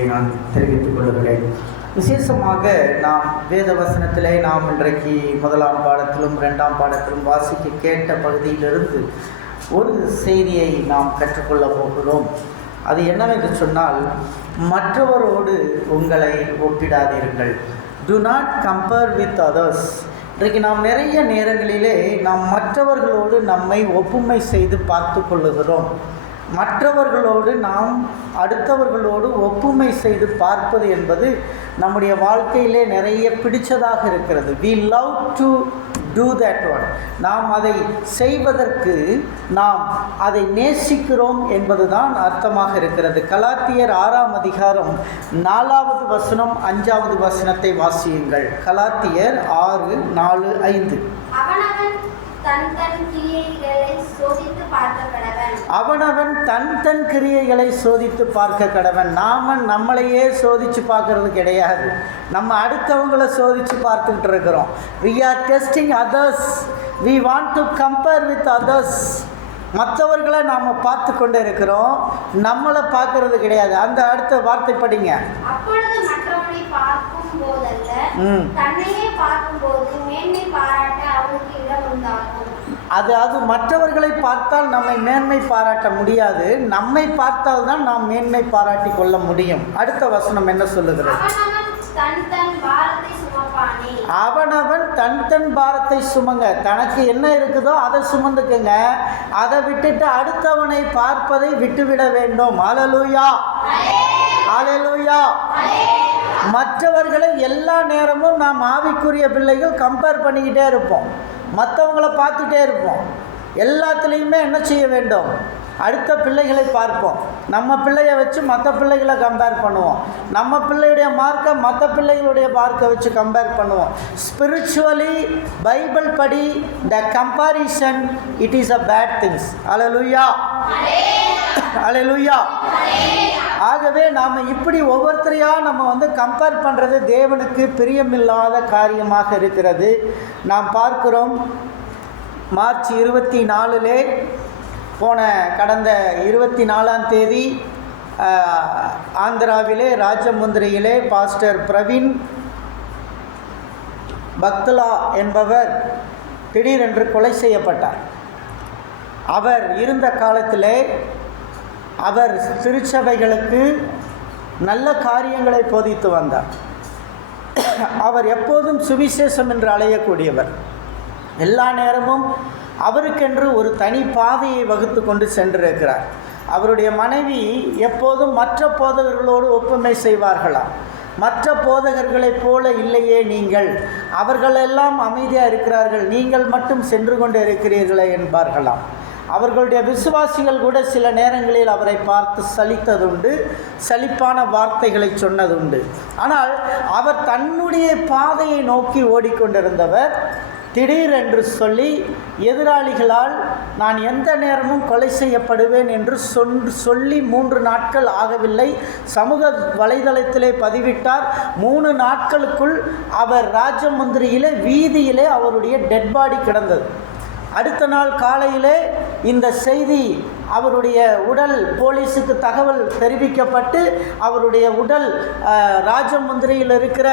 வாழ்த்துக்களை நான் தெரிவித்துக் கொள்கிறேன். விசேஷமாக நாம் வேத வசனத்திலே நாம் இன்றைக்கு 1ஆம் பாடத்திலும் 2ஆம் பாடத்திலும் வாசிக்க கேட்ட பகுதியிலிருந்து ஒரு செய்தியை நாம் கற்றுக்கொள்ளப் போகிறோம். அது என்னவென்று சொன்னால், மற்றவரோடு உங்களை ஒப்பிடாதீர்கள். Do not compare with others. இன்றைக்கு நாம் நிறைய நேரங்களிலே நாம் மற்றவர்களோடு நம்மை ஒப்புமை செய்து பார்த்து கொள்ளுகிறோம். மற்றவர்களோடு நாம் அடுத்தவர்களோடு ஒப்புமை செய்து பார்ப்பது என்பது நம்முடைய வாழ்க்கையிலே நிறைய பிடிச்சதாக இருக்கிறது. We love to do that one. நாம் அதை செய்வதற்கு நாம் அதை நேசிக்கிறோம் என்பதுதான் அர்த்தமாக இருக்கிறது. கலாத்தியர் 6ஆம் அதிகாரம் 4வது வசனம் 5வது வசனத்தை வாசியுங்கள். கலாத்தியர் 6:4-5. அவனவன் தன் கிரியைகளை சோதித்து பார்க்க கடவன். நாம நம்மளையே சோதித்து பார்க்கறது கிடையாது, நம்ம அடுத்தவங்களை சோதித்து பார்த்துக்கிட்டு இருக்கிறோம். We are testing others. We want to compare with others. மற்றவர்களை நாம் பார்த்து கொண்டு இருக்கிறோம், நம்மளை பார்க்கறது கிடையாது. அந்த அடுத்த வார்த்தை படிங்க. அது மற்றவர்களை பார்த்தால் நம்மை மேன்மை பாராட்ட முடியாது, நம்மை பார்த்தால் தான் நாம் மேன்மை பாராட்டி கொள்ள முடியும். அடுத்த வசனம் என்ன சொல்லுகிறது? அவனவன் தன் பாரத்தை சுமங்க. தனக்கு என்ன இருக்குதோ அதை சுமந்துக்குங்க, அதை விட்டுட்டு அடுத்தவனை பார்ப்பதை விட்டுவிட வேண்டும். ஹல்லேலூயா, ஹல்லேலூயா. மற்றவர்களை எல்லா நேரமும் நாம் ஆவிக்குரிய பிள்ளைகள் கம்பேர் பண்ணிக்கிட்டே இருப்போம், மற்றவங்களை பார்த்துட்டே இருப்போம். எல்லாத்துலேயுமே என்ன செய்ய வேண்டும்? அடுத்த பிள்ளைகளை பார்ப்போம். நம்ம பிள்ளையை வச்சு மற்ற பிள்ளைகளை கம்பேர் பண்ணுவோம். நம்ம பிள்ளையுடைய மார்க்கை மற்ற பிள்ளைகளுடைய மார்க்கை வச்சு கம்பேர் பண்ணுவோம். ஸ்பிரிச்சுவலி பைபிள் படி the comparison it is a bad things. Hallelujah, hallelujah. ஆகவே நாம் இப்படி ஒவ்வொருத்தரையாக நம்ம கம்பேர் பண்ணுறது தேவனுக்கு பிரியமில்லாத காரியமாக இருக்கிறது. நாம் பார்க்கிறோம், மார்ச் 24 கடந்த 24ஆம் தேதி ஆந்திராவிலே ராஜமுந்திரியிலே பாஸ்டர் பிரவீன் பக்தலா என்பவர் திடீரென்று கொலை செய்யப்பட்டார். அவர் இருந்த காலத்திலே அவர் திருச்சபைகளுக்கு நல்ல காரியங்களை போதித்து வந்தார். அவர் எப்போதும் சுவிசேஷம் என்று அழையக்கூடியவர். எல்லா நேரமும் அவருக்கென்று ஒரு தனி பாதையை வகுத்து கொண்டு சென்றிருக்கிறார். அவருடைய மனைவி எப்போதும் மற்ற போதகர்களோடு ஒப்புமை செய்வார்களாம். மற்ற போதகர்களைப் போல இல்லையே நீங்கள், அவர்களெல்லாம் அமைதியாக இருக்கிறார்கள், நீங்கள் மட்டும் சென்று கொண்டு இருக்கிறீர்களே என்பார்களாம். அவர்களுடைய விசுவாசிகள் கூட சில நேரங்களில் அவரை பார்த்து சலித்ததுண்டு, சலிப்பான வார்த்தைகளை சொன்னதுண்டு. ஆனால் அவர் தன்னுடைய பாதையை நோக்கி ஓடிக்கொண்டிருந்தவர் திடீரென்று எதிராளிகளால் நான் எந்த நேரமும் கொலை செய்யப்படுவேன் என்று சொல்லி 3 நாட்கள் ஆகவில்லை, சமூக வலைதளத்திலே பதிவிட்டார். 3 நாட்களுக்குள் அவர் ராஜமுந்திரியிலே வீதியிலே அவருடைய டெட் பாடி கிடந்தது. அடுத்த நாள் காலையிலே இந்த செய்தி அவருடைய உடல் போலீஸுக்கு தகவல் தெரிவிக்கப்பட்டு அவருடைய உடல் ராஜமுந்திரியில் இருக்கிற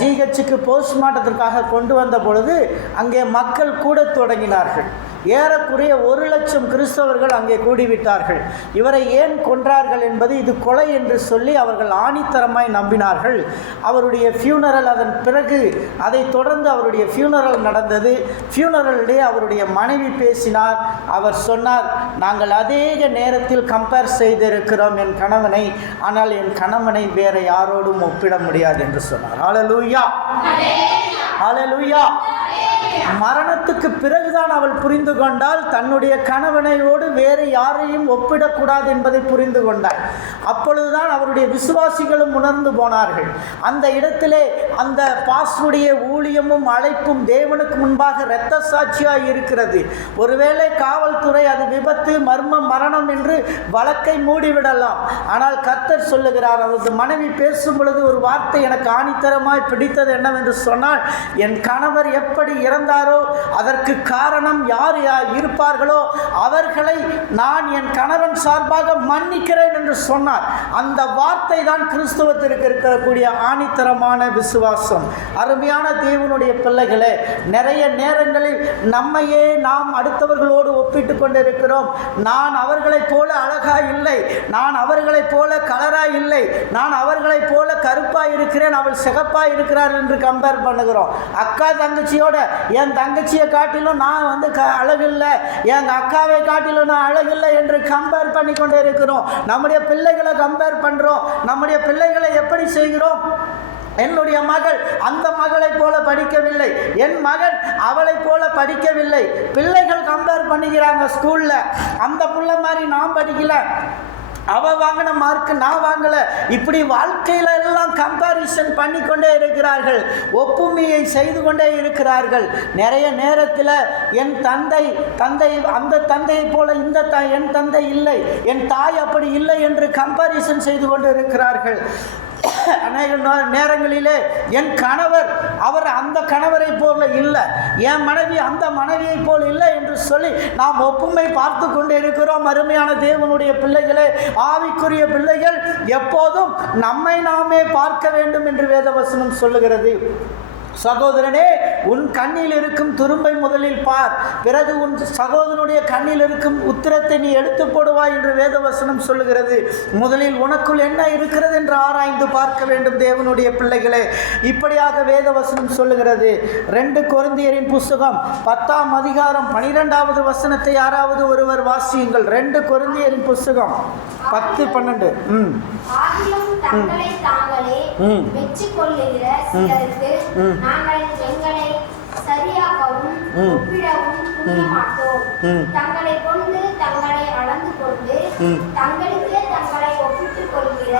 ஜிஹெச்சுக்கு போஸ்ட்மார்ட்டத்திற்காக கொண்டு வந்த பொழுது அங்கே மக்கள் கூட தொடங்கினார்கள். ஏறக்குறைய 1,00,000 கிறிஸ்தவர்கள் அங்கே கூடிவிட்டார்கள். இவரை ஏன் கொன்றார்கள் என்பது இது கொலை என்று சொல்லி அவர்கள் ஆணித்தரமாய் நம்பினார்கள். அவருடைய ஃபியூனரல், அதன் பிறகு அதை தொடர்ந்து அவருடைய ஃபியூனரல் நடந்தது. ஃபியூனரலிலே அவருடைய மனைவி பேசினார். அவர் சொன்னார், நாங்கள் அதிக நேரத்தில் கம்பேர் செய்திருக்கிறோம் என் கணவனை, ஆனால் என் கணவனை வேறு யாரோடும் ஒப்பிட முடியாது என்று சொன்னார். ஹல்லேலூயா, ஹல்லேலூயா. மரணத்துக்கு பிறகுதான் அவள் புரிந்து கொண்டால் தன்னுடைய கணவனையோடு வேறு யாரையும் ஒப்பிடக்கூடாது என்பதை புரிந்து கொண்டாள். அப்பொழுதுதான் அவருடைய விசுவாசிகளும் உணர்ந்து போனார்கள். அந்த இடத்திலே அந்த பாஸ்டருடைய ஊழியமும் அழைப்பும் தேவனுக்கு முன்பாக இரத்த சாட்சியாய் இருக்கிறது. ஒருவேளை காவல்துறை அது விபத்து, மர்மம், மரணம் என்று வழக்கை மூடிவிடலாம். ஆனால் கர்த்தர் சொல்லுகிறார், அவரது மனைவி பேசும் பொழுது ஒரு வார்த்தை எனக்கு ஆணித்தரமாய் பிடித்தது என்னவென்று சொன்னால், என் கணவர் எப்படி இறந்தார் இருக்கிறாரோ அதற்கு காரணம் யார் இருப்பார்களோ அவர்களை நான் என் கணவன் சார்பாக மன்னிக்கிறேன் என்று சொன்னார். அந்த வார்த்தை தான் கிறிஸ்துவத்திற்கு இருக்கக்கூடிய ஆணித்தரமான விசுவாசம். அருமையான தேவனுடைய பிள்ளைகளே, நிறைய நேரங்களில் நம்மையே நாம் அடுத்தவர்களோடு ஒப்பிட்டு கொண்டிருக்கிறோம். நான் அவர்களைப் போல அழகா இல்லை, நான் அவர்களைப் போல கலரா இல்லை, நான் அவர்களைப் போல கருப்பா இருக்கிறேன், அவள் சிகப்பா இருக்கிறார் என்று கம்பேர் பண்ணுகிறோம். அக்கா தங்கச்சியோட என் தங்கச்சியை காட்டிலும் நான் அழகில்லை, என் அக்காவை காட்டிலும் நான் அழகில்லை என்று கம்பேர் பண்ணி கொண்டே இருக்கிறோம். நம்முடைய பிள்ளைகளை கம்பேர் பண்ணுறோம். நம்முடைய பிள்ளைகளை எப்படி செய்கிறோம்? என்னுடைய மகள் அந்த மகளை போல படிக்கவில்லை, என் மகன் அவளை போல படிக்கவில்லை. பிள்ளைகள் கம்பேர் பண்ணிக்கிறாங்க ஸ்கூலில். அந்த பிள்ளை மாதிரி நான் படிக்கல, அவள் வாங்கின மார்க்கு நான் வாங்கலை. இப்படி வாழ்க்கையில எல்லாம் கம்பாரிசன் பண்ணி கொண்டே இருக்கிறார்கள், ஒப்புமையை செய்து கொண்டே இருக்கிறார்கள். நிறைய நேரத்தில் என் தந்தை அந்த தந்தையை போல என் தந்தை இல்லை, என் தாய் அப்படி இல்லை என்று கம்பாரிசன் செய்து கொண்டு இருக்கிறார்கள். அநேக நேரங்களிலே என் கணவர் அவர் அந்த கணவரை போல இல்லை, என் மனைவி அந்த மனைவியை போல் இல்லை என்று சொல்லி நாம் ஒப்புமை பார்த்து கொண்டு இருக்கிறோம். அருமையான தேவனுடைய பிள்ளைகளே, ஆவிக்குரிய பிள்ளைகள் எப்போதும் நம்மை நாமே பார்க்க வேண்டும் என்று வேதவசனம் சொல்லுகிறது. சகோதரனே, உன் கண்ணில் இருக்கும் துரும்பை முதலில் பார், பிறகு உன் சகோதரனுடைய கண்ணில் இருக்கும் உத்திரத்தை நீ எடுத்து போடுவாய் என்று வேதவசனம் சொல்லுகிறது. முதலில் உனக்குள் என்ன இருக்கிறது என்று ஆராய்ந்து பார்க்க வேண்டும் தேவனுடைய பிள்ளைகளே. இப்படியாக வேதவசனம் சொல்லுகிறது. 2 கொரிந்தியரின் புஸ்தகம் 10ஆம் அதிகாரம் 12வது வசனத்தை யாராவது ஒருவர் வாசியுங்கள். 2 கொரிந்தியரின் புஸ்தகம் 10-12. நாங்கள் எங்களை சரியாகவும் ஒப்பிடவும் துணிய மாட்டோம். தங்களை கொண்டு தங்களை அளந்து கொண்டு தங்களுக்கே தங்களை ஒப்பிட்டுக் கொள்கிற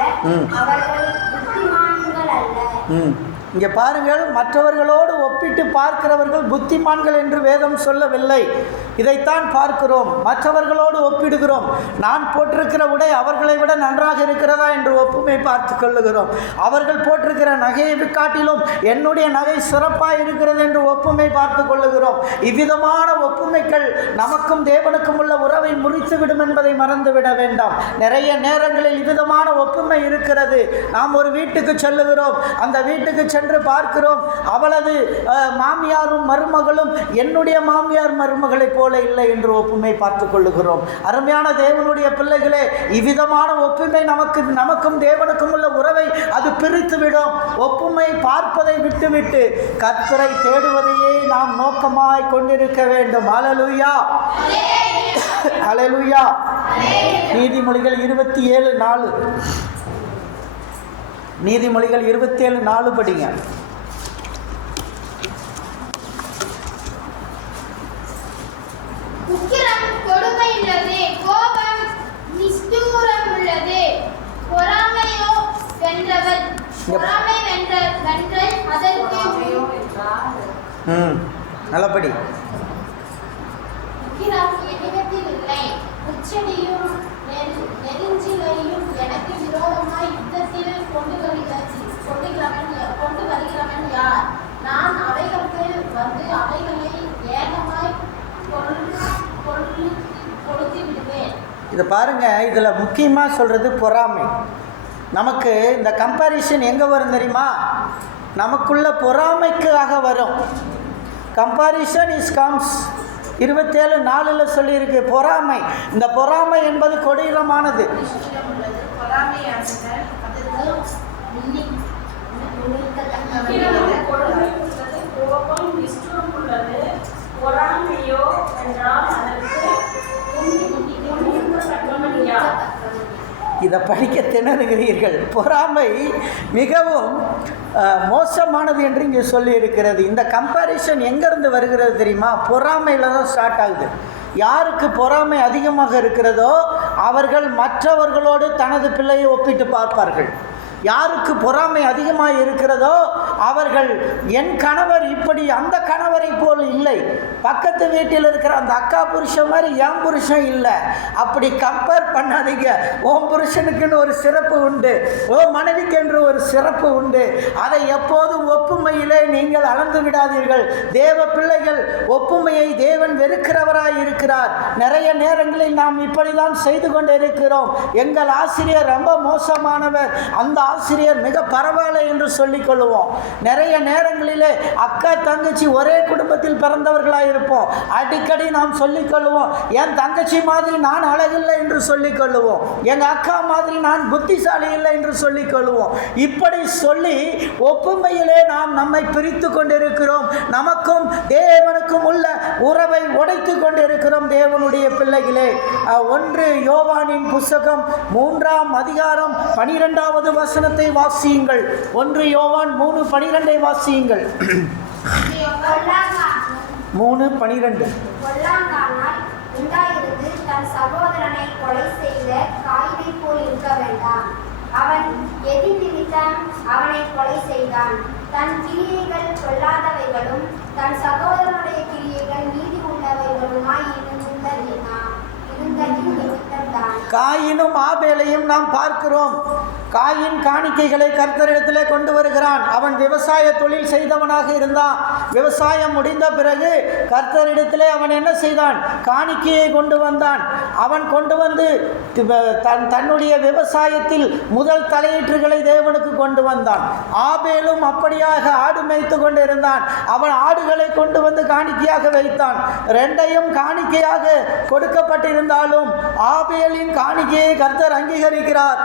அவர்கள் புத்திமான்கள் அல்ல. இங்கே பாருங்கள், மற்றவர்களோடு ஒப்பிட்டு பார்க்கிறவர்கள் புத்திமான்கள் என்று வேதம் சொல்லவில்லை. இதைத்தான் பார்க்கிறோம். மற்றவர்களோடு ஒப்பிடுகிறோம். நான் போட்டிருக்கிற உடை அவர்களை விட நன்றாக இருக்கிறதா என்று ஒப்புமை பார்த்து கொள்ளுகிறோம். அவர்கள் போட்டிருக்கிற நகையை காட்டிலும் என்னுடைய நகை சிறப்பாக இருக்கிறது என்று ஒப்புமை பார்த்து கொள்ளுகிறோம். இவ்விதமான ஒப்புமைகள் நமக்கும் தேவனுக்கும் உள்ள உறவை முறித்துவிடும் என்பதை மறந்துவிட வேண்டாம். நிறைய நேரங்களில் இவ்விதமான ஒப்புமை இருக்கிறது. நாம் ஒரு வீட்டுக்கு செல்லுகிறோம், அந்த வீட்டுக்கு சென்று பார்க்கிறோம், அவளது மாமியாரும் மருமகளும் என்னுடைய மாமியார் மருமகளை போல இல்லை என்று ஒப்புமை பார்த்து கொள்ளுகிறோம். அருமையான தேவனுடைய பிள்ளைகளே, இவ்விதமான ஒப்புமை நமக்கும் தேவனுக்கும் உள்ள உறவை அது பிரித்துவிடும். ஒப்புமை பார்ப்பதை விட்டுவிட்டு கர்த்தரை தேடுவதையே நாம் நோக்கமாய் கொண்டிருக்க வேண்டும். ஹல்லேலூயா, ஹல்லேலூயா. நீதிமொழிகள் 27:4. நீதிமொழிகள் 27:4 படிங்க. உக்கிரம் கொடுமை உள்ளது, கோபம் நிஷ்டூரம் உள்ளது, பொறாமையோ வென்றவர் பொறாமை வென்றல் அதற்கு நல்லபடி. உக்கிரம் என்னிடத்தில் இல்லை, உச்சடியும் நெருஞ்சிலையும் எனக்கு விரோதமாய் யுத்தத்தில் கொண்டு வருகிறவன் யார்? நான் அவைகளுக்கு வந்து அவைகளை ஏகமாய் கொடுத்து விடுவேன். இதை பாருங்க, இதில் முக்கியமாக சொல்கிறது பொறாமை. நமக்கு இந்த கம்பேரிசன் எங்கே வரும் தெரியுமா? நமக்குள்ள பொறாமைக்காக வரும். கம்பேரிசன் இஸ் கம்ஸ் 27:4 சொல்லியிருக்கு. பொறாமை, இந்த பொறாமை என்பது கொடூரமானது. இதை படிக்க திணறுகிறீர்கள். பொறாமை மிகவும் மோசமானது என்று இங்கே சொல்லி இருக்கிறது. இந்த கம்பேரிசன் எங்கேருந்து வருகிறது தெரியுமா? பொறாமையில் தான் ஸ்டார்ட் ஆகுது. யாருக்கு பொறாமை அதிகமாக இருக்கிறதோ அவர்கள் மற்றவர்களோடு தனது பிள்ளையை ஒப்பிட்டு பார்ப்பார்கள். யாருக்கு பொறாமை அதிகமாக இருக்கிறதோ அவர்கள் என் கணவர் இப்படி அந்த கணவரை போல் இல்லை, பக்கத்து வீட்டில் இருக்கிற அந்த அக்கா புருஷன் மாதிரி என் புருஷன் இல்லை, அப்படி கம்பேர் பண்ணாதீங்க. ஓம் புருஷனுக்குன்னு ஒரு சிறப்பு உண்டு, ஓ மனைவிக்கு என்று ஒரு சிறப்பு உண்டு. அதை எப்போதும் ஒப்புமையிலே நீங்கள் அளந்து விடாதீர்கள். தேவ பிள்ளைகள், ஒப்புமையை தேவன் வெறுக்கிறவராய் இருக்கிறார். நிறைய நேரங்களில் நாம் இப்படிதான் செய்து கொண்டு இருக்கிறோம். எங்கள் ஆசிரியர் ரொம்ப மோசமானவர், அந்த ஆசிரியர் மிக பரவாயில்லை என்று சொல்லிக் கொள்வோம். நிறைய நேரங்களிலே அக்கா தங்கச்சி ஒரே குடும்பத்தில் பிறந்தவர்களாக இருப்போம். அடிக்கடி நாம் சொல்லிக் கொள்வோம், என் தங்கச்சி மாதிரி நான் அழகில்லை என்று சொல்லிக் கொள்வோம், எங்கள் அக்கா மாதிரி நான் புத்திசாலி இல்லை என்று சொல்லிக் கொள்வோம். இப்படி சொல்லி ஒப்புமையிலே நாம் நம்மை பிரித்து கொண்டிருக்கிறோம். நமக்கும் தேவனுக்கும் உள்ள உறவை உடைத்து கொண்டிருக்கிறோம். தேவனுடைய பிள்ளைகளே, 1 யோவானின் புஸ்தகம் 3ஆம் அதிகாரம் 12வது வசனத்தை வாசியுங்கள். 1 யோவான் 3:12 வாசியுங்கள். 3:12. பொல்லாங்கானால் உண்டாயிருந்து தன் சகோதரனை கொலை செய்த காயினை போல் இருக்க வேண்டாம். அவன் எதி நிமித்தம் அவனை கொலை செய்தான். தன் கிரியைகள் கொள்ளாதவைகளும் தன் சகோதரனுடைய கிரியைகள் நீதி உள்ளவைகளுமாய் இருந்ததின் நிமித்தம்தான். காயினும் ஆபேலையும் நாம் பார்க்கிறோம். காயின் காணிக்கைகளை கர்த்தரிடத்திலே கொண்டு வருகிறான். அவன் விவசாய தொழில் செய்தவனாக இருந்தான். விவசாயம் முடிந்த பிறகு கர்த்தரிடத்திலே அவன் என்ன செய்தான்? காணிக்கையை கொண்டு வந்தான். அவன் கொண்டு வந்து தன்னுடைய விவசாயத்தில் முதல் தலையீற்றுகளை தேவனுக்கு கொண்டு வந்தான். ஆபேலும் அப்படியாக ஆடு மேய்த்து கொண்டு இருந்தான். அவன் ஆடுகளை கொண்டு வந்து காணிக்கையாக வைத்தான். ரெண்டையும் காணிக்கையாக கொடுக்கப்பட்டிருந்தாலும் ஆபேலின் காணிக்கையை கர்த்தர் அங்கீகரிக்கிறார்.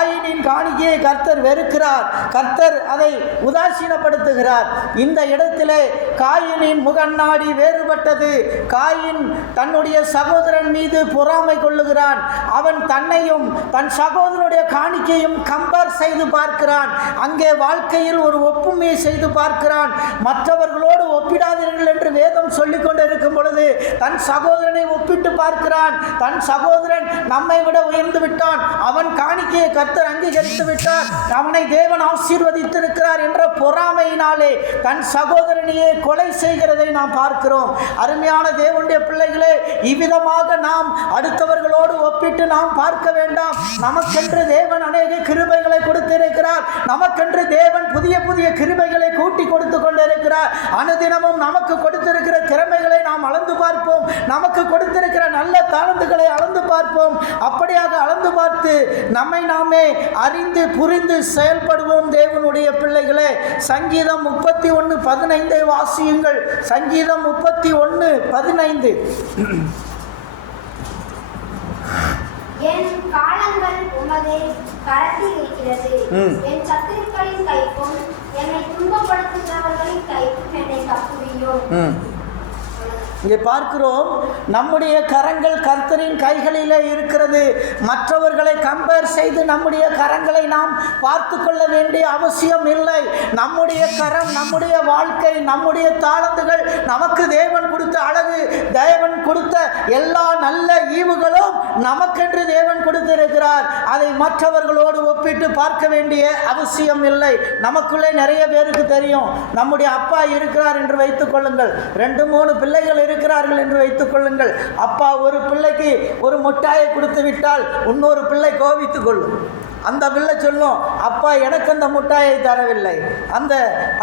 காயினின் காணிக்கையை கர்த்தர் வெறுக்கிறார். கர்த்தர் அதை உதாசீனப்படுத்துகிறார். இந்த இடத்திலே காயினின் முகநாடி வேறுபட்டது. காயின் தன்னுடைய சகோதரன் மீது பொறாமை கொள்ளுகிறான். அவன் தன்னையும் தன் சகோதரனுடைய காணிக்கையும் கம்பேர் செய்து பார்க்கிறான். அங்கே வாழ்க்கையில் ஒரு ஒப்புமையை செய்து பார்க்கிறான். மற்றவர்களோடு ஒப்பிடாதீர்கள் என்று வேதம் சொல்லிக் கொண்டிருக்கும் பொழுது தன் சகோதரனை ஒப்பிட்டு பார்க்கிறான். தன் சகோதரன் நம்மை விட உயர்ந்து விட்டான், அவன் காணிக்கையை கர்த்தர் அங்கீகரித்து விட்டார், அவனை தேவன் ஆசீர்வதித்திருக்கிறார் என்ற பொறாமையினாலே தன் சகோதரனையே கொலை செய்கிறதை நாம் பார்க்கிறோம். அருமையான தேவனுடைய பிள்ளைகளே, இவ்விதமாக நாம் அடுத்தவர்களோடு ஒப்பிட்டு நாம் பார்க்க வேண்டாம். நமக்கென்று தேவன் அநேக கிருபைகளை கொடுத்திருக்கிறார். நமக்கென்று தேவன் புதிய புதிய கிருபைகளை கூட்டி கொடுத்து கொண்டிருக்கிறார். அனுதினமும் நமக்கு கொடுத்திருக்கிற திறமைகளை நாம் அளந்து பார்ப்போம். நமக்கு கொடுத்திருக்கிற நல்ல தாளந்துகளை அளந்து பார்ப்போம். அப்படியாக அளந்து பார்த்து நம்மை நாமே அறிந்து புரிந்து செயல்படுவோம். தேவனுடைய பிள்ளைகளே, சங்கீதம் 31:15 வாசியுங்கள். சங்கீதம் 31:15. என் காலங்கள் உமது கரத்தில் இருக்கிறது. என் சத்துருக்களின் கைக்கும் என்னை துன்பப்படுத்துகிறவர்களின் கைக்கும் என்னை தப்புவியும். இங்கே பார்க்கிறோம், நம்முடைய கரங்கள் கர்த்தரின் கைகளிலே இருக்கிறது. மற்றவர்களை கம்பேர் செய்து நம்முடைய கரங்களை நாம் பார்த்து கொள்ள வேண்டிய அவசியம் இல்லை. நம்முடைய கரம், நம்முடைய வாழ்க்கை, நம்முடைய தாளந்துகள், நமக்கு தேவன் கொடுத்த அழகு, தேவன் கொடுத்த எல்லா நல்ல ஈவுகளும் நமக்கென்று தேவன் கொடுத்திருக்கிறார். அதை மற்றவர்களோடு ஒப்பிட்டு பார்க்க வேண்டிய அவசியம் இல்லை. நமக்குள்ளே நிறைய பேருக்கு தெரியும், நம்முடைய அப்பா இருக்கிறார் என்று வைத்துக் கொள்ளுங்கள், 2-3 பிள்ளைகள் இருக்கிறார்கள் என்று வைத்துக் கொள்ளுங்கள். அப்பா ஒரு பிள்ளைக்கு ஒரு முட்டாயை கொடுத்து விட்டால் இன்னொரு பிள்ளை கோபித்துக் கொள்ளும். அந்த பிள்ளை சொல்லும், அப்பா எனக்கு அந்த முட்டாயை தரவில்லை,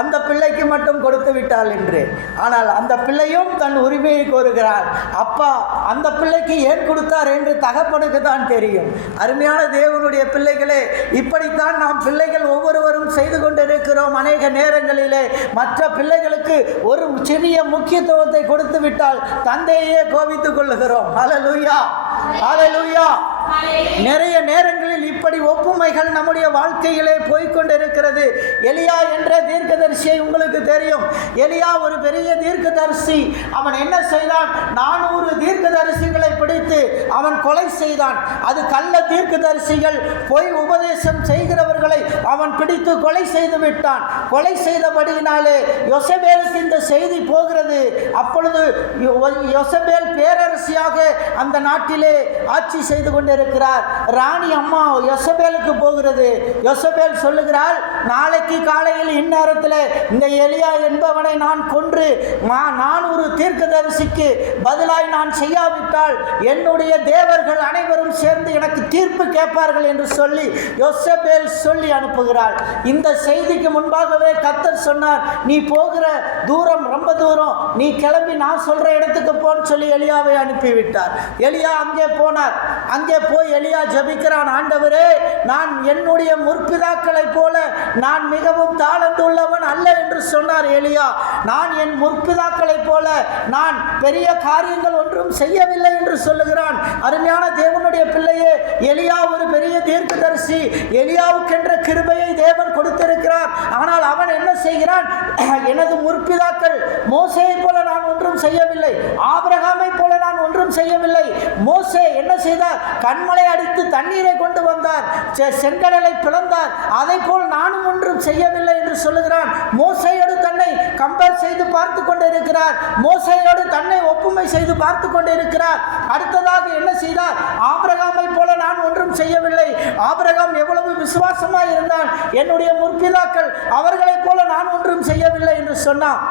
அந்த பிள்ளைக்கு மட்டும் கொடுத்து விட்டாள் என்று. ஆனால் அந்த பிள்ளையும் தன் உரிமையை கோருகிறார். அப்பா அந்த பிள்ளைக்கு ஏன் கொடுத்தார் என்று தகப்பனுக்கு தான் தெரியும். அருமையான தேவனுடைய பிள்ளைகளே, இப்படித்தான் நாம் பிள்ளைகள் ஒவ்வொருவரும் செய்து கொண்டிருக்கிறோம். அநேக நேரங்களிலே மற்ற பிள்ளைகளுக்கு ஒரு சிறிய முக்கியத்துவத்தை கொடுத்து விட்டால் தந்தையே கோபித்துக் கொள்ளுகிறோம். ஹல்லேலூயா, ஹல்லேலூயா. நிறைய நேரங்களில் இப்படி ஒப்புமைகள் நம்முடைய வாழ்க்கையிலே போய்கொண்டிருக்கிறது. எலியா என்ற தீர்க்கதரிசியை உங்களுக்கு தெரியும். எலியா ஒரு பெரிய தீர்க்கதரிசி. அவன் என்ன செய்தான்? 400 தீர்க்கதரிசிகளை பிடித்து அவன் கொலை செய்தான். அது கள்ள தீர்க்கதரிசிகள், பொய் உபதேசம் செய்கிறவர்களை அவன் பிடித்து கொலை செய்து விட்டான். கொலை செய்தபடியினாலே யோசபேலுக்கு இந்த செய்தி போகிறது. அப்பொழுது யோசபேல் பேரரசியாக அந்த நாட்டிலே ஆட்சி செய்து கொண்டு கொண்டிருக்கிறார். ராணி அம்மா யோசபேலுக்கு போகிறது. யோசபேல் சொல்லுகிறாள், நாளைக்கு காலையில் இந்நேரத்தில் இந்த எலியா என்பவனை நான் கொன்று நான் ஒரு தீர்க்கதரிசிக்கு பதிலாய் நான் செய்யாவிட்டால் என்னுடைய தேவர்கள் அனைவரும் சேர்ந்து எனக்கு தீர்ப்பு கேட்பார்கள் என்று சொல்லி யோசபேல் சொல்லி அனுப்புகிறாள். இந்த செய்திக்கு முன்பாகவே கர்த்தர் சொன்னார், நீ போகிற தூரம் ரொம்ப தூரம், நீ கிளம்பி நான் சொல்ற இடத்துக்கு போன்னு சொல்லி எலியாவை அனுப்பிவிட்டார். எலியா அங்கே போனார். அங்கே போய் எலியா ஜெபிக்கிறான், ஆண்டவரே, நான் என்னுடைய முற்பிதாக்களைப் போல நான் மிகவும் தாளந்துள்ளவன் அல்ல என்று சொன்னார் எலியா. நான் என் முற்பிதாக்களைப் போல நான் பெரிய காரியங்கள் ஒன்றும் செய்யவில்லை என்று சொல்லுகிறான். அருமையான தேவனுடைய பிள்ளையே, எலியா ஒரு பெரிய தீர்க்கதரிசி. எலியாவுக்கென்ற கிருபையை தேவன் கொடுத்திருக்கிறார். ஆனால் அவன் என்ன செய்கிறான்? எனது முற்பிதாக்கள் மோசேயை போல நான் ஒன்றும் செய்யவில்லை, ஆபிரகாமை போல நான் ஒன்றும் செய்யவில்லை. மோசே என்ன செய்தார்? கண்மலை அடித்து தண்ணீரை கொண்டு வந்தார், செங்கடலை பிளந்தார், அதை போல் நானும் ஒன்றும் செய்யவில்லை என்று சொல்லுகிறான். மோசேயோடு தன்னை கம்பேர் செய்து பார்த்து கொண்டிருக்கிறார். மோசேயோடு தன்னை ஒப்புமை செய்து பார்த்து கொண்டிருக்கிறார். அடுத்ததாக என்ன செய்தார்? ஆபிரகாமை போல நான் ஒன்றும் செய்யவில்லை, ஆபிரகாம் எவ்வளவு விசுவாசமாய் இருந்தான், என்னுடைய முற்பிதாக்கள் அவர்களைப் போல நான் ஒன்றும் செய்யவில்லை என்று சொன்னான்.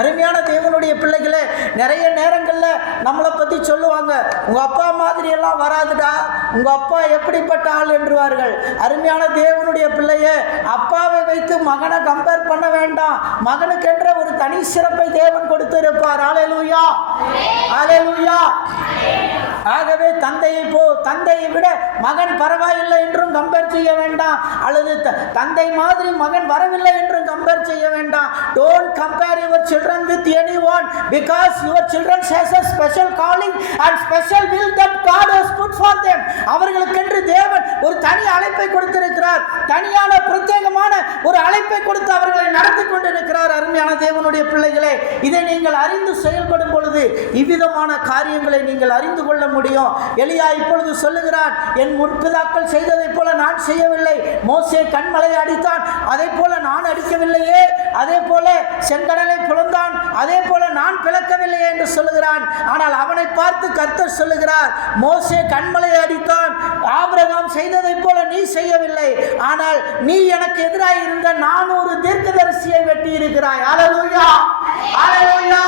அருமையான தேவனுடைய பிள்ளைகளே, நிறைய நேரங்களில் நம்மளை பற்றி சொல்லுவாங்க, உங்கள் அப்பா மாதிரி எல்லாம் வராதுடா, உங்கள் அப்பா எப்படிப்பட்ட ஆள் என்றுவார்கள். அருமையான தேவனுடைய பிள்ளையே, அப்பாவை வைத்து மகனை கம்பேர் பண்ண வேண்டாம். மகனுக்கென்ற ஒரு தனி சிறப்பை தேவன் கொடுத்திருப்பார். அல்லேலூயா, அல்லேலூயா. ஆகவே தந்தையை விட மகன் பரவாயில்லை என்றும் கம்பேர் செய்ய வேண்டாம், அல்லது தந்தை மாதிரி மகன் வரவில்லை என்றும் கம்பேர் செய்ய வேண்டாம். Don't compare your children with anyone, because your children has a special calling and special will that God has put for them. அவர்களுக்கென்று தேவன் ஒரு தனி அழைப்பை கொடுத்திருக்கிறார். தனியான பிரத்யேகமான ஒரு அழைப்பை கொடுத்து அவர்களை நடத்தி கொண்டிருக்கிறார். அருமையான தேவனுடைய பிள்ளைகளே, இதை நீங்கள் அறிந்து செயல்படும் பொழுது இவ்விதமான காரியங்களை நீங்கள் அறிந்து கொள்ள முடியும். எலியா இப்பொழுது சொல்லுகிறான், என் முற்பிதாக்கள் செய்ததைப் போல நான் செய்யவில்லை. மோசே கண்மலை அடித்தான், அதே போல நான் அடிக்கவில்லையே. அதே போல செங்கடலை பிளந்தான், அதே போல நான் பிளக்கவில்லையே என்று சொல்லுகிறான். ஆனால் அவனை பார்த்து கர்த்தர் சொல்லுகிறார், மோசே கண்மலை அடித்தான், ஆபிரகாம் செய்ததைப் போல நீ செய்யவில்லை. ஆனால் நீ எனக்கு எதிராக இருந்த 400 தீர்க்கதரிசியை வெட்டி இருக்கிறாய். அல்லேலூயா, அல்லேலூயா.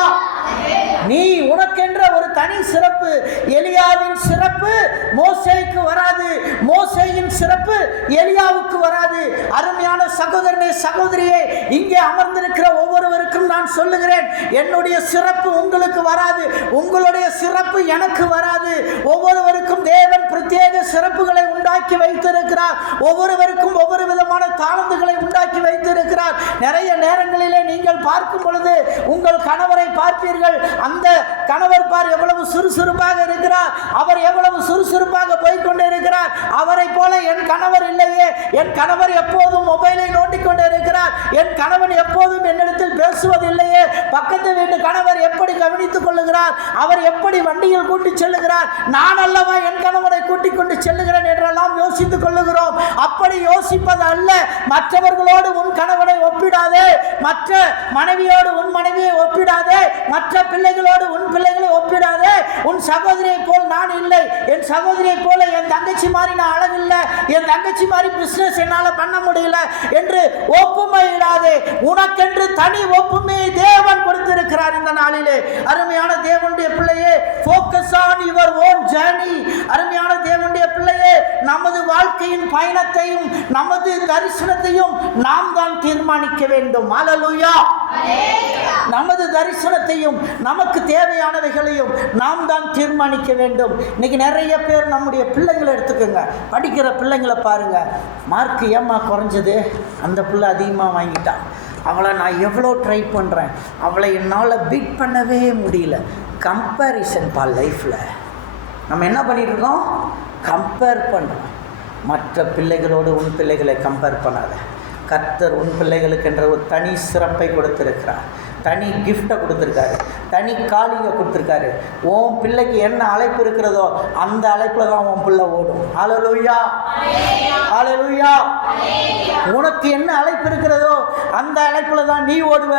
நீ உனக்கென்ற ஒரு தனி சிறப்பு. எலியாவின் சிறப்பு மோசேக்கு வராது, மோசேயின் சிறப்பு எலியாவுக்கு வராது. அருமையான சகோதரனே, சகோதரியே, இங்கே அமர்ந்திருக்கிற ஒவ்வொருவருக்கும் நான் சொல்லுகிறேன், என்னுடைய சிறப்பு உங்களுக்கு வராது, உங்களுடைய சிறப்பு எனக்கு வராது. ஒவ்வொருவருக்கும் தேவன் பிரத்யேக சிறப்புகளை உண்டாக்கி வைத்திருக்கிறார். ஒவ்வொருவருக்கும் ஒவ்வொரு விதமான தாளந்துகளை உண்டாக்கி வைத்திருக்கிறார். நிறைய நேரங்களிலே நீங்கள் பார்க்கும் பொழுது உங்கள் கணவரை பார்ப்பீர்கள். அந்த கணவர் பார் எவ்வளவு சுறுசுறுப்பாக இருக்கிறார், அவர் எவ்வளவு சுறுசுறுப்பாக போய்கொண்டு இருக்கிறார். அவரை போல என் கணவர் இல்லையே, என் கணவர் எப்போதும் மொபைலை நோண்டிக்கொண்டு இருக்கிறார், என் கணவன் எப்போதும் என்னிடத்தில் பேசுவதில்லையே, பக்கத்து வீட்டு கணவர் எப்படி கவனித்துக் கொள்ளுகிறார், அவர் எப்படி வண்டியில் கூட்டி செல்லுகிறார், நான் அல்லவா என் கணவனை கூட்டிக் கொண்டு செல்லுகிறேன் என்றெல்லாம் யோசித்துக் கொள்ளுகிறோம். அப்படி யோசிப்பது அல்ல. மற்றவர்களோடு உன் கணவனை ஒப்பிடாதே, மற்ற மனைவியோடு உன் மனைவியை ஒப்பிடாதே, மற்ற பிள்ளைகளோடு உன் பிள்ளைகளை ஒப்பிடாதே. உன் சகோதரியை போல் நான் இல்லை, என் சகோதரியை போல என் தங்கச்சி மாதிரி நான் அழகில்லை, என் தங்கச்சி மாதிரி பிசினஸ் என்னால பண்ண முடியல என்று ஒப்புமையிடாதே. உனக்கென்று தனி ஒப்புமையை தேவன் கொடுத்திருக்கிறார் இந்த நாளிலே. அருமையான தேவனுடைய பிள்ளையே, focus on your own journey. அருமையான தேவனுடைய பிள்ளையே, நமது வாழ்க்கையின் பயணத்தையும் நமது தரிசனத்தையும் நாம் தான் தீர்மானிக்க வேண்டும். அல்லேலூயா. நமது தரிசனத்தையும் நமக்கு தேவையானவைகளையும் நாம் தான் தீர்மானிக்க வேண்டும். இன்னைக்கு நிறைய பேர் நம்முடைய பிள்ளைங்களை எடுத்துக்கோங்க, படிக்கிற பிள்ளைங்களை பாருங்க, மார்க் ஏம்மா குறைஞ்சது, அந்த பிள்ளை அதிகமாக வாங்கிட்டான், அவளை நான் எவ்வளோ ட்ரை பண்ணுறேன், அவளை என்னால் பீட் பண்ணவே முடியல. கம்பேரிசன் பா லைஃப்பில் நம்ம என்ன பண்ணிகிட்ருக்கோம்? கம்பேர் பண்ணுறோம். மற்ற பிள்ளைகளோடு உன் பிள்ளைகளை கம்பேர் பண்ணாத. கர்த்தர் உன் பிள்ளைகளுக்கு என்ற ஒரு தனி சிறப்பை கொடுத்திருக்கிறார், தனி கிஃப்டை கொடுத்துருக்காரு, தனி காலிங்கை கொடுத்துருக்காரு. உன் பிள்ளைக்கு என்ன அழைப்பு இருக்கிறதோ அந்த அழைப்பில் தான் உன் பிள்ளை ஓடும். அல்லேலூயா, அல்லேலூயா. உனக்கு என்ன அழைப்பு இருக்கிறதோ அந்த அழைப்பில் தான் நீ ஓடுவ.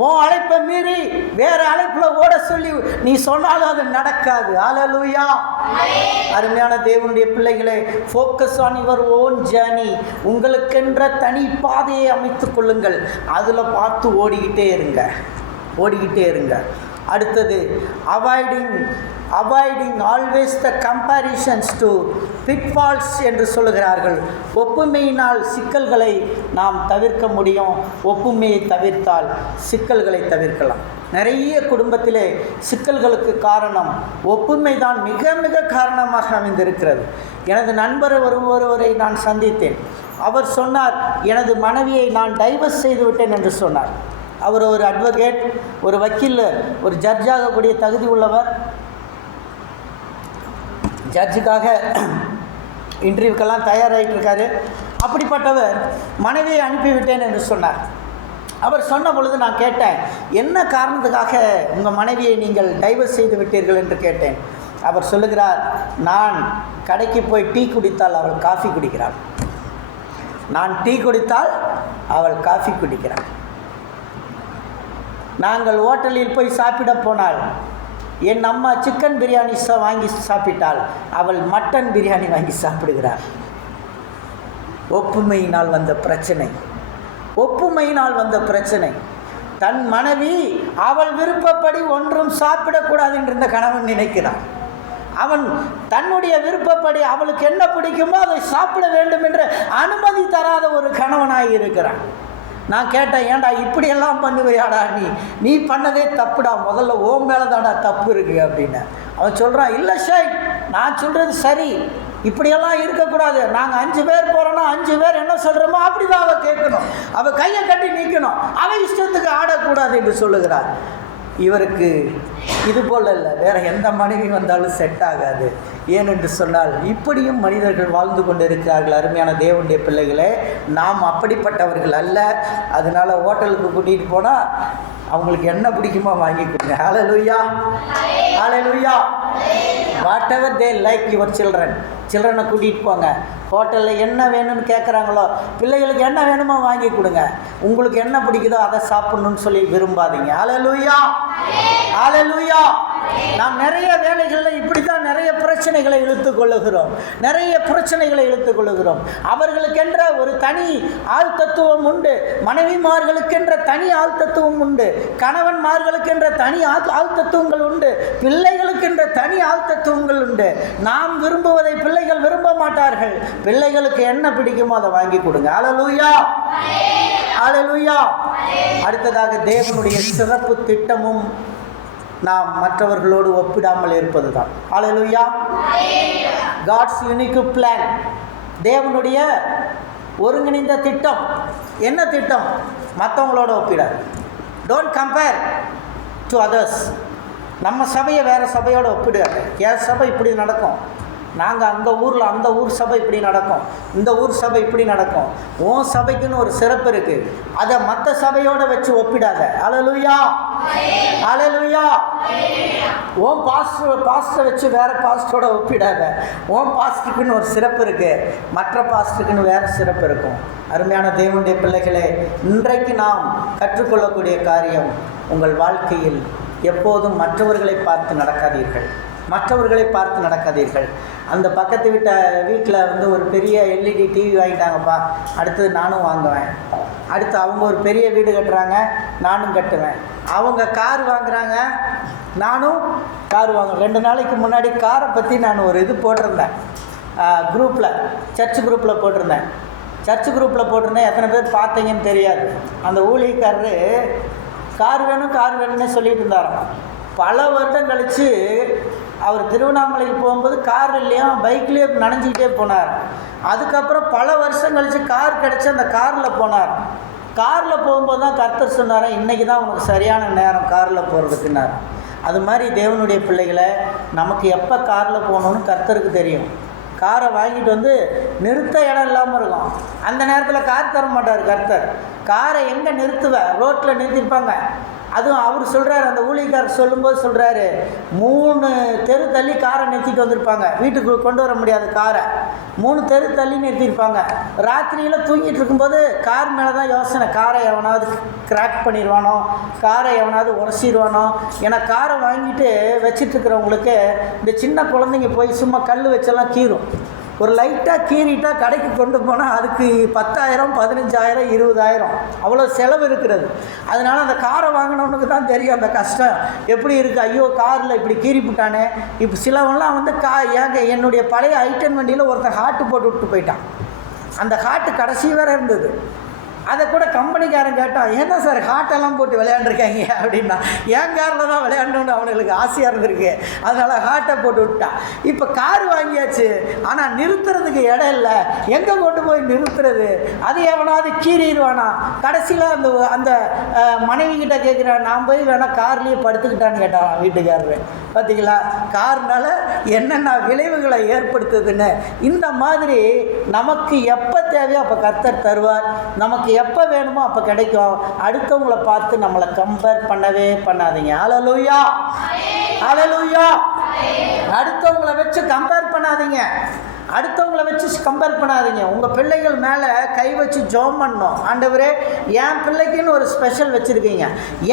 உன் அழைப்பை மீறி வேற அழைப்பில் ஓட சொல்லி நீ சொன்னாலும் அது நடக்காது. ஹல்லேலூயா. அருமையான தேவனுடைய பிள்ளைகளே, focus on your own journey. உங்களுக்கென்ற தனி பாதையை அமைத்துக் கொள்ளுங்கள். அதில் பார்த்து ஓடிக்கிட்டே இருங்க. அடுத்தது avoiding always the comparisons to pitfalls என்று சொல்லுகிறார்கள். ஒப்புமையினால் சிக்கல்களை நாம் தவிர்க்க முடியும். ஒப்புமையை தவிர்த்தால் சிக்கல்களை தவிர்க்கலாம். நிறைய குடும்பத்திலே சிக்கல்களுக்கு காரணம் ஒப்புமை தான் மிக மிக காரணமாக அமைந்திருக்கிறது. எனது நண்பர் ஒருவரை நான் சந்தித்தேன். அவர் சொன்னார், எனது மனைவியை நான் டைவர்ஸ் செய்து விட்டேன் என்று சொன்னார். அவர் ஒரு அட்வொகேட், ஒரு வக்கீல், ஒரு ஜட்ஜாகக்கூடிய தகுதி உள்ளவர். ஜட்ஜுக்காக இன்டர்வியூக்கெல்லாம் தயாராகிட்டு இருக்காரு. அப்படிப்பட்டவர் மனைவியை அனுப்பிவிட்டேன் என்று சொன்னார். அவர் சொன்ன பொழுது நான் கேட்டேன், என்ன காரணத்துக்காக உங்கள் மனைவியை நீங்கள் டைவர்ஸ் செய்து விட்டீர்கள் என்று கேட்டேன். அவர் சொல்லுகிறார், நான் கடைக்கு போய் டீ குடித்தால் அவள் காஃபி குடிக்கிறாள், நான் டீ குடித்தால் அவள் காஃபி குடிக்கிறாள். நாங்கள் ஹோட்டலில் போய் சாப்பிட போனால் என் அம்மா சிக்கன் பிரியாணி வாங்கி சாப்பிட்டால் அவள் மட்டன் பிரியாணி வாங்கி சாப்பிடுகிறாள். ஒப்புமையினால் வந்த பிரச்சனை. தன் மனைவி அவள் விருப்பப்படி ஒன்றும் சாப்பிடக்கூடாது என்று இந்த கணவன் நினைக்கிறான். அவன் தன்னுடைய விருப்பப்படி அவளுக்கு என்ன பிடிக்குமோ அதை சாப்பிட வேண்டும் என்று அனுமதி தராத ஒரு கணவனாய் இருக்கிறான். நான் கேட்டேன், ஏன்டா இப்படியெல்லாம் பண்ணுவையாடா, நீ பண்ணதே தப்புடா, முதல்ல ஓ மேலே தான்டா தப்பு இருக்குது அப்படின்னு. அவன் சொல்கிறான், இல்லை ஷாய், நான் சொல்கிறது சரி, இப்படியெல்லாம் இருக்கக்கூடாது. நாங்கள் 5 பேர் போகிறோன்னா 5 பேர் என்ன சொல்கிறோமோ அப்படி தான் அவள் கேட்கணும், அவள் கையை கட்டி நிற்கணும், அவள் இஷ்டத்துக்கு ஆடக்கூடாது என்று சொல்லுகிறார். இவருக்கு இது போல் இல்லை, வேறு எந்த மனைவி வந்தாலும் செட் ஆகாது. ஏனென்று சொன்னால் இப்படியும் மனிதர்கள் வாழ்ந்து கொண்டு இருக்கிறார்கள். அருமையான தேவனுடைய பிள்ளைகளே, நாம் அப்படிப்பட்டவர்கள் அல்ல. அதனால் ஹோட்டலுக்கு கூட்டிகிட்டு போனால் அவங்களுக்கு என்ன பிடிக்குமோ வாங்கி கொடுங்க. Hallelujah. Whatever they like your சில்ட்ரனை கூட்டிகிட்டு போங்க. ஹோட்டலில் என்ன வேணும்னு கேட்குறாங்களோ, பிள்ளைகளுக்கு என்ன வேணுமோ வாங்கி கொடுங்க. உங்களுக்கு என்ன பிடிக்குதோ அதை சாப்பிட்ணுன்னு சொல்லி விரும்பாதீங்க. ஹல்லேலூயா. நாம் நிறைய வேலைகளில் இப்படி தான் நிறைய பிரச்சனைகளை இழுத்துக் கொள்ளுகிறோம். அவர்களுக்கென்ற ஒரு தனி ஆள் தத்துவம் உண்டு, மனைவிமார்களுக்கென்ற தனி ஆள் தத்துவம் உண்டு, கணவன்மார்களுக்கென்ற தனி ஆள் தத்துவங்கள் உண்டு, பிள்ளைகளுக்கென்ற தனி ஆள் தத்துவங்கள் உண்டு. நாம் விரும்புவதை பிள்ளைகள் விரும்ப மாட்டார்கள். பிள்ளைகளுக்கு என்ன பிடிக்குமோ அதை வாங்கி கொடுங்க. ஹல்லேலூயா. அடுத்ததாக தேவனுடைய சிறப்பு திட்டமும் நாம் மற்றவர்களோடு ஒப்பிடாமல் இருப்பது தான். ஹல்லேலூயா. காட்ஸ் யூனிக் பிளான், தேவனுடைய ஒருங்கிணைந்த திட்டம். என்ன திட்டம்? மற்றவங்களோட ஒப்பிடாது. Don't compare to others. நம்ம சபையை வேறு சபையோடு ஒப்பிடாது. என் சபை இப்படி நடக்கும், நாங்கள் அந்த ஊர் சபை இப்படி நடக்கும், இந்த ஊர் சபை இப்படி நடக்கும். உன் சபைக்குன்னு ஒரு சிறப்பு இருக்குது, அதை மற்ற சபையோடு வச்சு ஒப்பிடாத. ஹல்லேலூயா. உன் பாஸ்டரை வச்சு வேறு பாஸ்டரோட ஒப்பிடாத. உன் பாஸ்டருக்குன்னு ஒரு சிறப்பு இருக்குது, மற்ற பாஸ்டருக்குன்னு வேறு சிறப்பு இருக்கும். அருமையான தேவனுடைய பிள்ளைகளே, இன்றைக்கு நாம் கற்றுக்கொள்ளக்கூடிய காரியம், உங்கள் வாழ்க்கையில் எப்போதும் மற்றவர்களை பார்த்து நடக்காதீர்கள். அந்த பக்கத்து வீட்டில் ஒரு பெரிய எல்இடி டிவி வாங்கிட்டாங்கப்பா, அடுத்தது நானும் வாங்குவேன். அடுத்து அவங்க ஒரு பெரிய வீடு கட்டுறாங்க, நானும் கட்டுவேன். அவங்க கார் வாங்குறாங்க, நானும் கார் வாங்குவேன். 2 நாளைக்கு முன்னாடி காரை பற்றி நான் ஒரு இது போட்டிருந்தேன் சர்ச் குரூப்பில் போட்டிருந்தேன். எத்தனை பேர் பார்த்தீங்கன்னு தெரியாது. அந்த ஊழியக்காரரு கார் வேணும்னே சொல்லிட்டு இருந்தாராம். பல வருடம் கழித்து அவர் திருவண்ணாமலைக்கு போகும்போது கார் இல்லையும், பைக்லேயே நனைஞ்சிக்கிட்டே போனார். அதுக்கப்புறம் பல வருஷம் கழித்து கார் கிடச்சி அந்த காரில் போனார். காரில் போகும்போது தான் கர்த்தர் சொன்னார், இன்றைக்கி தான் உனக்கு சரியான நேரம் காரில் போகிறதுக்குன்னார். அது மாதிரி தேவனுடைய பிள்ளைகளை, நமக்கு எப்போ காரில் போகணுன்னு கர்த்தருக்கு தெரியும். காரை வாங்கிட்டு நிறுத்த இடம் இல்லாமல் இருக்கும். அந்த நேரத்தில் கார் தர மாட்டார் கர்த்தர். காரை எங்கே நிறுத்துவ? ரோட்டில் நிறுத்திருப்பாங்க. அதுவும் அவர் சொல்கிறார், அந்த ஊழியக்காரர் சொல்லும்போது சொல்கிறாரு, 3 தெரு தள்ளி காரை நிறுத்திட்டு வந்திருப்பாங்க. வீட்டுக்கு கொண்டு வர முடியாத காரை 3 தெரு தள்ளி நிறுத்தியிருப்பாங்க. ராத்திரியில் தூங்கிட்டு இருக்கும்போது கார் மேலே தான் யோசனை, காரை எவனாவது கிராக் பண்ணிடுவானோ, காரை எவனாவது உரசிடுவானோ. ஏன்னா காரை வாங்கிட்டு வச்சிட்ருக்கிறவங்களுக்கு இந்த சின்ன குழந்தைங்க போய் சும்மா கல் வச்செல்லாம் கீறும். ஒரு லைட்டாக கீறிட்டால் கடைக்கு கொண்டு போனால் அதுக்கு 10,000, 15,000, 20,000 அவ்வளோ செலவு இருக்கிறது. அதனால் அந்த காரை வாங்கினவனுக்கு தான் தெரியும் அந்த கஷ்டம் எப்படி இருக்குது. ஐயோ காரில் இப்படி கீறிவிட்டானே. இப்போ சிலவெல்லாம் வந்து என்னுடைய பழைய I10 வண்டியில் ஒருத்தன் ஹார்ட்டு போட்டு விட்டு போயிட்டான். அந்த ஹார்ட்டு கடைசி வேறு இருந்தது. அதை கூட கம்பெனிக்காரன் கேட்டான், என்ன சார் ஹார்ட்டெல்லாம் போட்டு விளையாண்டுருக்காங்க அப்படின்னா, என் காரில் தான் விளையாடணுன்னு அவனுக்கு ஆசையாக இருந்திருக்கு, அதனால் ஹார்ட்டை போட்டு விட்டான். இப்போ கார் வாங்கியாச்சு, ஆனால் நிறுத்துறதுக்கு இடம் இல்லை. எங்கே கொண்டு போய் நிறுத்துறது? அது எவனாவது கீறிடுவானா? கடைசியில் அந்த மனைவி கிட்ட கேட்குறான், நான் போய் வேணால் கார்லேயே படுத்துக்கிட்டான்னு கேட்டான் வீட்டுக்காரரு. பார்த்தீங்களா, கார்னால என்னென்ன விளைவுகளை ஏற்படுத்துதுன்னு. இந்த மாதிரி நமக்கு எப்போ தேவையோ அப்போ கர்த்தர் தருவார், நமக்கு எப்போ வேணுமோ அப்போ கிடைக்கும். அடுத்தவங்களை பார்த்து நம்மளை கம்பேர் பண்ணவே பண்ணாதீங்க. ஹல்லேலூயா, ஹல்லேலூயா. அடுத்தவங்களை வச்சு கம்பேர் பண்ணாதீங்க, அடுத்தவங்களை வச்சு கம்பேர் பண்ணாதீங்க. உங்கள் பிள்ளைகள் மேலே கை வச்சு ஜெபம் பண்ணணும். ஆண்டவரே, என் பிள்ளைக்குன்னு ஒரு ஸ்பெஷல் வச்சுருக்கீங்க,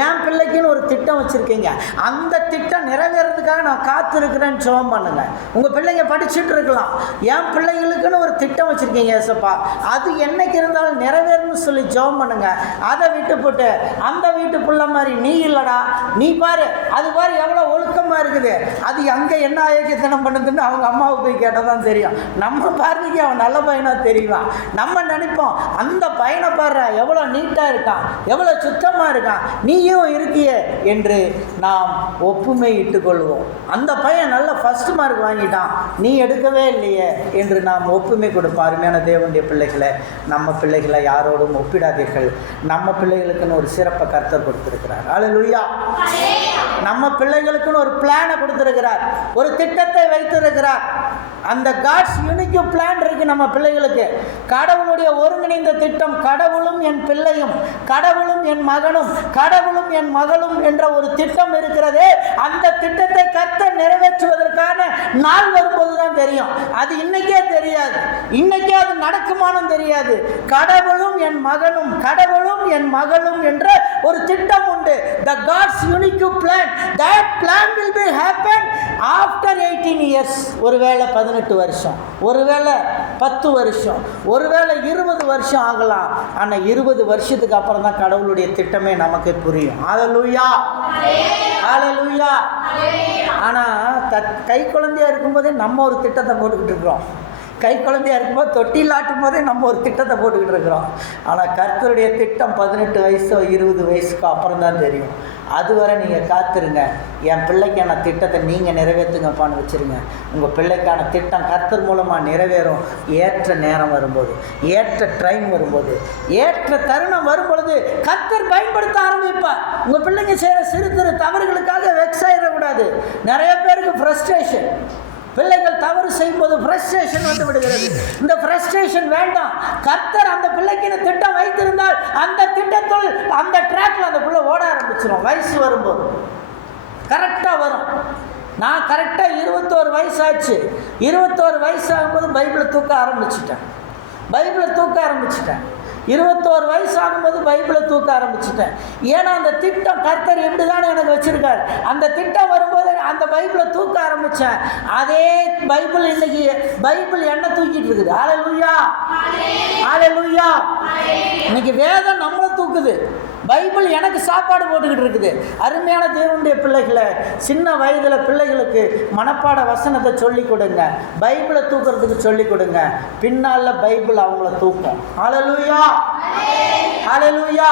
என் பிள்ளைக்குன்னு ஒரு திட்டம் வச்சுருக்கீங்க, அந்த திட்டம் நிறைவேறதுக்காக நான் காத்திருக்கிறேன்னு ஜெபம் பண்ணுங்க. உங்கள் பிள்ளைங்க படிச்சுட்டு இருக்கலாம், என் பிள்ளைகளுக்குன்னு ஒரு திட்டம் வச்சுருக்கீங்க ஏசப்பா, அது என்னைக்கு இருந்தாலும் நிறைவேறணும்னு சொல்லி ஜெபம் பண்ணுங்க. அதை விட்டு போட்டு அந்த வீட்டு பிள்ளை மாதிரி நீ இல்லைடா, நீ பாரு, அது பாரு எவ்வளோ ஒழுக்கமாக இருக்குது, அது அங்கே என்ன ஆயோக்கியத்தனம் பண்ணுதுன்னு அவங்க அம்மாவுக்கு போய் கேட்டால் தான் தெரியும். நம்ம பார்வைக்கு அவன் நல்ல பையனா தெரியுவான். நம்ம நினைப்போம், அந்த பையனை பாரு எவ்வளோ நீட்டாக இருக்கான், எவ்வளோ சுத்தமாக இருக்கான், நீயும் இருக்கியே என்று நாம் ஒப்புமை இட்டுக்கொள்வோம். அந்த பையன் நல்ல ஃபர்ஸ்ட் மார்க் வாங்கிட்டான், நீ எடுக்கவே இல்லையே என்று நாம் ஒப்புமை கொடுப்போம். அருமையான தேவனுடைய பிள்ளைகளை, நம்ம பிள்ளைகளை யாரோடும் ஒப்பிடாதீர்கள். நம்ம பிள்ளைகளுக்குன்னு ஒரு சிறப்பை கர்த்தர் கொடுத்திருக்கிறார். ஹல்லேலூயா. நம்ம பிள்ளைகளுக்குன்னு ஒரு பிளானை கொடுத்திருக்கிறார், ஒரு திட்டத்தை வைத்திருக்கிறார். அந்த காட்ஸ் யூனிக் பிளான் இருக்கு நம்ம பிள்ளைகளுக்கு. கடவுளுடைய ஒருங்கிணைந்த திட்டம், கடவுளும் என் பிள்ளையும், கடவுளும் என் மகனும், கடவுளும் என் மகளும் என்ற ஒரு திட்டம் இருக்கிறதே. அந்த திட்டத்தை கர்த்தர் நிறைவேற்றுவதற்கான நாள் வரும்போது தான் தெரியும். அது இன்னைக்கே தெரியாது, இன்னைக்கே அது நடக்குமானும் தெரியாது. கடவுளும் என் மகனும், கடவுளும் என் மகளும் என்ற ஒரு திட்டம் உண்டு. The God's unique plan, that plan will be happen after 18 years. ஒருவேளை 18 வருஷம், ஒருவேளை 10 வருஷம், ஒருவேளை 20 வருஷம் ஆகலாம். ஆனால் 20 வருஷத்துக்கு அப்புறம் தான் கடவுளுடைய திட்டமே நமக்கு புரியும். ஹல்லேலூயா, ஹல்லேலூயா. ஆனால் கை குழந்தையாக இருக்கும்போதே நம்ம ஒரு திட்டத்தை போட்டுக்கிட்டு இருக்கிறோம். கை குழந்தையாக இருக்கும்போது தொட்டில் ஆட்டும் போதே நம்ம ஒரு திட்டத்தை போட்டுக்கிட்டு இருக்கிறோம். ஆனால் கர்த்தருடைய திட்டம் 18 வயசோ 20 வயசுக்கோ அப்புறம் தான் தெரியும். அதுவரை நீங்கள் காத்துருங்க. என் பிள்ளைக்கான திட்டத்தை நீங்கள் நிறைவேற்றுங்கப்பான்னு வச்சுருங்க. உங்கள் பிள்ளைக்கான திட்டம் கர்த்தர் மூலமாக நிறைவேறும். ஏற்ற நேரம் வரும்போது, ஏற்ற டைம் வரும்போது, ஏற்ற தருணம் வரும்பொழுது கர்த்தர் பயன்படுத்த ஆரம்பிப்பார். உங்கள் பிள்ளைங்க செய்கிற சிறு சிறு தவறுகளுக்காக வெக்ஸ் ஆகிடக்கூடாது. நிறைய பேருக்கு ஃப்ரஸ்ட்ரேஷன், பிள்ளைகள் தவறு செய்யும்போது ஃப்ரஸ்ட்ரேஷன் வந்து விடுகிறது. இந்த ஃப்ரஸ்ட்ரேஷன் வேண்டாம். கர்த்தர் அந்த பிள்ளைக்கு திட்டம் வைத்திருந்தால் அந்த திட்டத்தில், அந்த ட்ராக்ல அந்த பிள்ளை ஓட ஆரம்பிச்சிடும். வயசு வரும்போது கரெக்டாக வரும். நான் கரெக்டாக 21 வயசு ஆச்சு. 21 வயசு ஆகும்போது பைபிளை தூக்க ஆரம்பிச்சிட்டேன். 21 வயசு ஆகும்போது பைபிளை தூக்க ஆரம்பிச்சிட்டேன். ஏன்னா அந்த திட்டம் கர்த்தர் எப்படி தானே எனக்கு வச்சிருக்காரு. அந்த திட்டம் வரும்போது அந்த பைபிளை தூக்க ஆரம்பித்தேன். அதே பைபிள் இன்னைக்கு பைபிள் என்ன தூக்கிட்டு இருக்குது. ஹல்லேலூயா, ஹல்லேலூயா. இன்னைக்கு வேதம் நம்மளை தூக்குது, பைபிள் எனக்கு சாப்பாடு போட்டுக்கிட்டு இருக்குது. அருமையான தேவனுடைய பிள்ளைகளை, சின்ன வயதில் பிள்ளைகளுக்கு மனப்பாட வசனத்தை சொல்லிக் கொடுங்க, பைபிளை தூக்குறதுக்கு சொல்லிக் கொடுங்க. பின்னால் பைபிள் அவங்கள தூக்கும். ஹல்லேலூயா, ஹல்லேலூயா.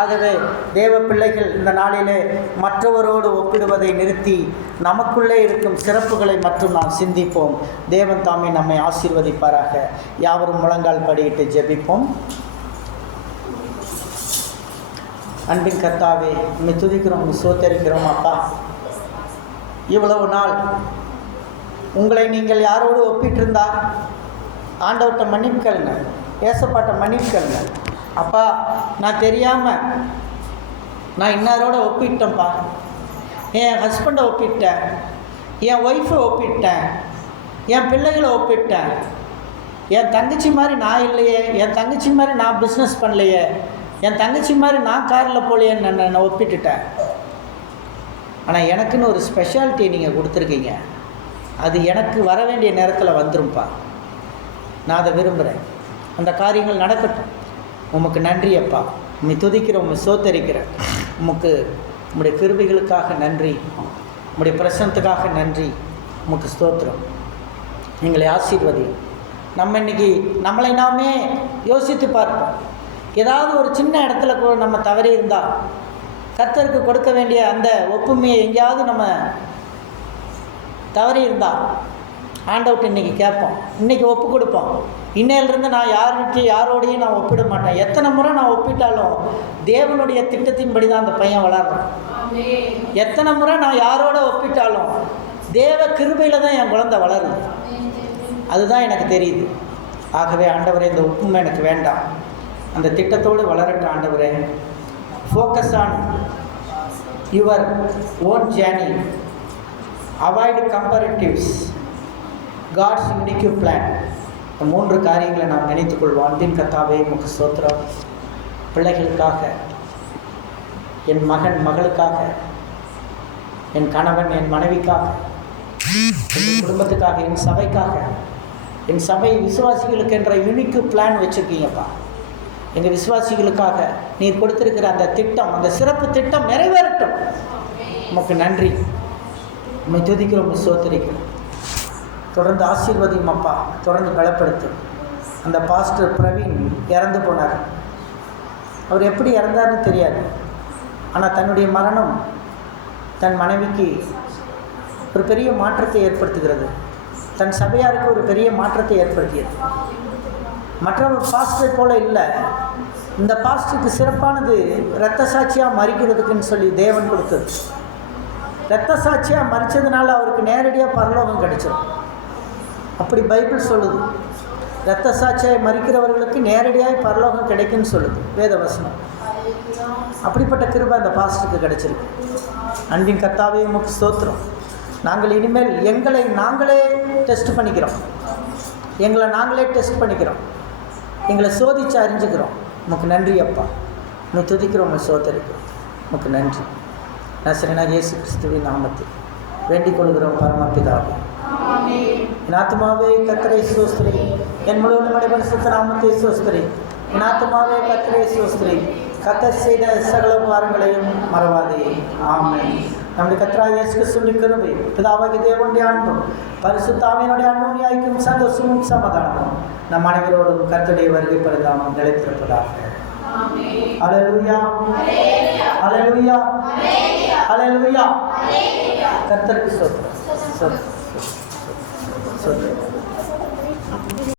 ஆகவே தேவ பிள்ளைகள், இந்த நாளிலே மற்றவரோடு ஒப்பிடுவதை நிறுத்தி நமக்குள்ளே இருக்கும் சிறப்புகளை மற்றும் நாம் சிந்திப்போம். தேவன் தாமே நம்மை ஆசீர்வதிப்பாராக. யாவரும் முழங்கால் படியிட்டு ஜெபிப்போம். அன்பின் கர்த்தாவே, உம்மை துதிக்கிறோம், உம்மை ஸ்தோத்திரிக்கிறோம். அப்பா, இவ்வளவு நாள் உங்களை நீங்கள் யாரோடு ஒப்பிட்டிருந்தா ஆண்டவர்கிட்ட மன்னிப்புக்கள்ங்க, ஏசப்பாட்ட மன்னிப்புக்கள்ங்க. அப்பா, நான் தெரியாமல் நான் இன்னாரோட ஒப்பிட்டேன்ப்பா, என் ஹஸ்பண்டை ஒப்பிட்டேன், என் ஒய்ஃபை ஒப்பிட்டேன், என் பிள்ளைகளை ஒப்பிட்டேன், என் தங்கச்சி மாதிரி நான் இல்லையே, என் தங்கச்சி மாதிரி நான் பிஸ்னஸ் பண்ணலையே, என் தங்கச்சி மாதிரி நான் காரில் போலையேன்னு நான் ஒப்பிட்டுட்டேன். ஆனால் எனக்குன்னு ஒரு ஸ்பெஷாலிட்டி நீங்கள் கொடுத்துருக்கீங்க, அது எனக்கு வர வேண்டிய நேரத்தில் வந்துரும்ப்பா. நான் அதை விரும்புகிறேன். அந்த காரியங்கள் நடக்கட்டும். உமக்கு நன்றி அப்பா. உம்மை துதிக்கிறேன், உம்மை சோத்தரிக்கிறேன். உம்முடைய கிருபைகளுக்காக நன்றி, உம்முடைய பிரசனத்துக்காக நன்றி. உமக்கு ஸ்தோத்திரம். எங்களை ஆசீர்வதி. நம்ம இன்றைக்கி நம்மளை நாமே யோசித்து பார்ப்போம். ஏதாவது ஒரு சின்ன இடத்துல கூட நம்ம தவறி இருந்தால் கர்த்தருக்கு கொடுக்க வேண்டிய அந்த ஒப்புமையை எங்கேயாவது நம்ம தவறி இருந்தால் ஆண்டவுட் இன்றைக்கி கேட்போம், இன்றைக்கி ஒப்பு கொடுப்போம். இன்னையிலிருந்து நான் யாரோடையும் நான் ஒப்பிட மாட்டேன். எத்தனை முறை நான் ஒப்பிட்டாலும் தேவனுடைய திட்டத்தின்படி தான் அந்த பையன் வளர்றான். எத்தனை முறை நான் யாரோட ஒப்பிட்டாலும் தேவ கிருபையில் தான் என் குழந்தை வளருது. அதுதான் எனக்கு தெரியுது. ஆகவே ஆண்டவரே, இந்த ஒப்புமை எனக்கு வேண்டாம். அந்த திட்டத்தோடு வளரட்டும் ஆண்டவரே. Focus on your own journey, avoid comparatives, God's unique plan. இந்த 3 காரியங்களை நாம் நினைத்துக்கொள்வோம். அன்பின் கர்த்தாவே, உமக்கு ஸ்தோத்திரம். பிள்ளைகளுக்காக, என் மகன் மகளுக்காக, என் கணவன் என் மனைவிக்காக, என் குடும்பத்துக்காக, என் சபைக்காக, என் சபை விசுவாசிகளுக்கு என்ற யூனிக் பிளான் வச்சுருக்கீங்கப்பா. எங்கள் விசுவாசிகளுக்காக நீர் கொடுத்திருக்கிற அந்த திட்டம், அந்த சிறப்பு திட்டம் நிறைவேறட்டும். உமக்கு நன்றி. உம்மை துதிக்கிறோம், உம்மை ஸ்தோத்திரிக்கிறோம். தொடர்ந்து ஆசீர்வதியும் அப்பா. தொடர்ந்து பலப்படுத்தும். அந்த பாஸ்டர் பிரவீன் இறந்து போனார். அவர் எப்படி இறந்தார்னு தெரியாது. ஆனால் தன்னுடைய மரணம் தன் மனைவிக்கு ஒரு பெரிய மாற்றத்தை ஏற்படுத்துகிறது. தன் சபையாருக்கு ஒரு பெரிய மாற்றத்தை ஏற்படுத்தியது. மற்ற ஒரு பாஸ்டரை போல இல்லை. இந்த பாஸ்டருக்கு சிறப்பானது இரத்த சாட்சியாக மறிக்கிறதுக்குன்னு சொல்லி தேவன் கொடுத்தது. இரத்த சாட்சியாக மறித்ததுனால அவருக்கு நேரடியாக பரலோகம் கிடைச்சிடும். அப்படி பைபிள் சொல்லுது. இரத்த சாட்சியாக மறிக்கிறவர்களுக்கு நேரடியாக பரலோகம் கிடைக்குன்னு சொல்லுது வேதவசனம். அப்படிப்பட்ட கிருபை அந்த பாஸ்டருக்கு கிடைச்சிருக்கு. அன்பின் கர்த்தாவே, உமக்கு ஸ்தோத்திரம். நாங்கள் இனிமேல் எங்களை நாங்களே டெஸ்ட் பண்ணிக்கிறோம். எங்களை சோதித்து அறிஞ்சுக்கிறோம். உமக்கு நன்றி அப்பா. உம்மை துதிக்கிறோம், உம்மை சோதரிக்கிறோம். உமக்கு நன்றி. நசரேயனாகிய இயேசு கிறிஸ்துவின் நாமத்தில் வேண்டிக் கொள்கிறோம் பரமபிதாவே. என் ஆத்துமாவே கர்த்தரை ஸ்தோத்திரி, என் முழு உள்ளமே பரிசுத்த நாமத்தை ஸ்தோத்திரி. என் ஆத்துமாவே கர்த்தரை ஸ்தோத்திரி, கர்த்தர் செய்த சகல உபகாரங்களையும் மறவாதே. ஆமென். நம்முடைய கர்த்தராகிய இயேசு கிறிஸ்துவின் கிருபை, பிதாவாகிய தேவனுடைய அன்பும் பரிசுத்த ஆவியினுடைய அன்பும் ஐக்கியமும் சந்தோஷமும் சமாதானமும் நம் அனைவரோடும் கர்த்தருடைய வருகை பரிதாபம் நிலைத்திருப்பதாக. அல்லேலூயா, அல்லேலூயா, அல்லேலூயா. கர்த்தருக்கு ஸ்தோத்திரம்.